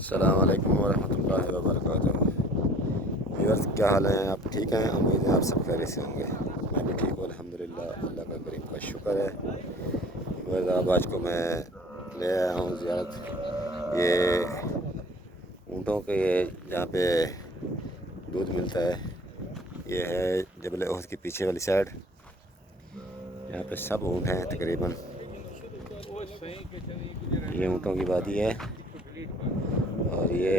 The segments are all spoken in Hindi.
अस्सलाम वालेकुम वरहमतुल्लाहि वबरकातुहू। व्यूअर्स, क्या हाल हैं? आप ठीक हैं? उम्मीद है आप सब खैरियत से होंगे। मैं भी ठीक हूँ अल्हम्दुलिल्लाह। अल्लाह का करीम का शुक्र है। व्यूअर्स, आज को मैं ले आया हूँ ज़ियारत ये ऊँटों के जहाँ पे दूध मिलता है। ये है जबल ओहद की पीछे वाली साइड। यहाँ पे सब ऊँट हैं तकरीबन। ये ऊँटों की वादी है और ये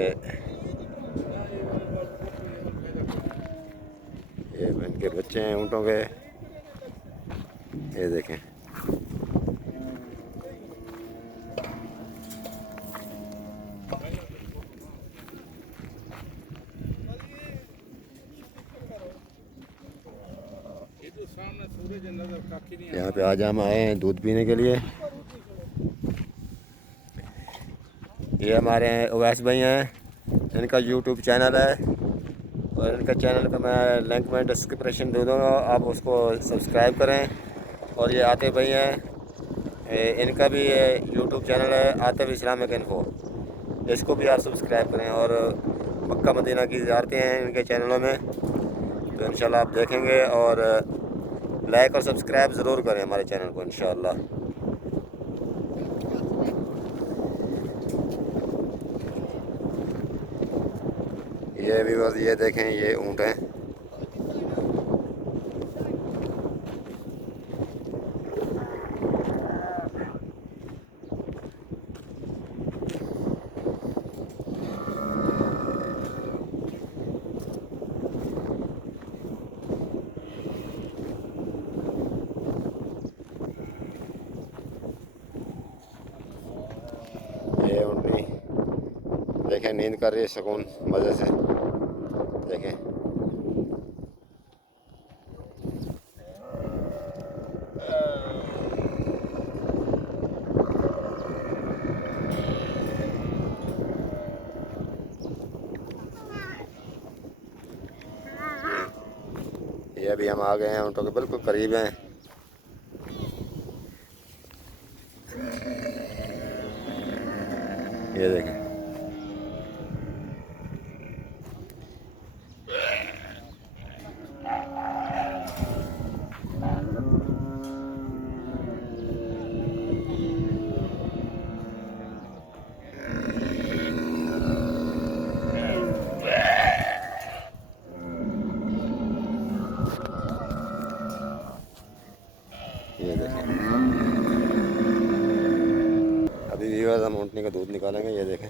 इनके बच्चे हैं ऊँटों के। ये देखें, यहाँ पे आज हम आए हैं दूध पीने के लिए। ये हमारे उवैस भाई हैं, इनका यूट्यूब चैनल है और इनका चैनल का मैं लिंक में डिस्क्रिप्शन दे दूँगा, आप उसको सब्सक्राइब करें। और ये आतिफ भाई हैं, इनका भी यूट्यूब चैनल है आतिफ इस्लामिक इन्फो, इसको भी आप सब्सक्राइब करें। और मक्का मदीना की ज़ियारतें हैं इनके चैनलों में, तो इंशाल्लाह आप देखेंगे और लाइक और सब्सक्राइब ज़रूर करें हमारे चैनल को इंशाल्लाह। ये भी बस ये देखें, ये ऊँट हैं। ये ऊँटनी देखें, नींद कर रही है सुकून मज़े से। देखें, ये अभी हम आ गए हैं, ऊँटों के बिल्कुल करीब हैं। ये देखें, ये देखें। अभी व्यूअर्स हम ऊँटनी का दूध निकालेंगे। ये देखें,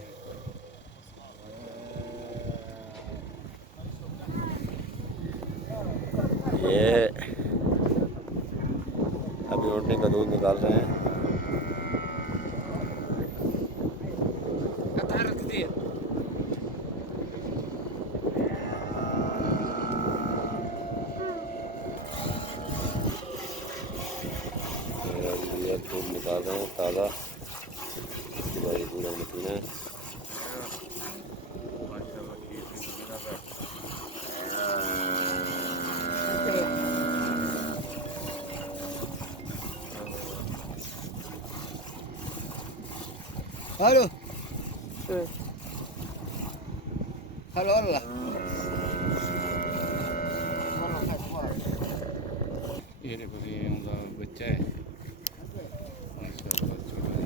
ये अभी ऊँटनी का दूध निकाल रहे हैं। ये दूध निकाल रहे हैं ताज़ा, इसकी भाई दूध हम पीना है। Halo. Halo Allah. ये देखो, ये उनका बच्चा है। माशाल्लाह, छोटा है।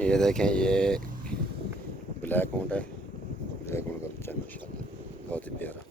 ये देखें, ये ब्लैक ऊँट है। ब्लैक ऊँट का बच्चा माशाल्लाह बहुत ही प्यारा।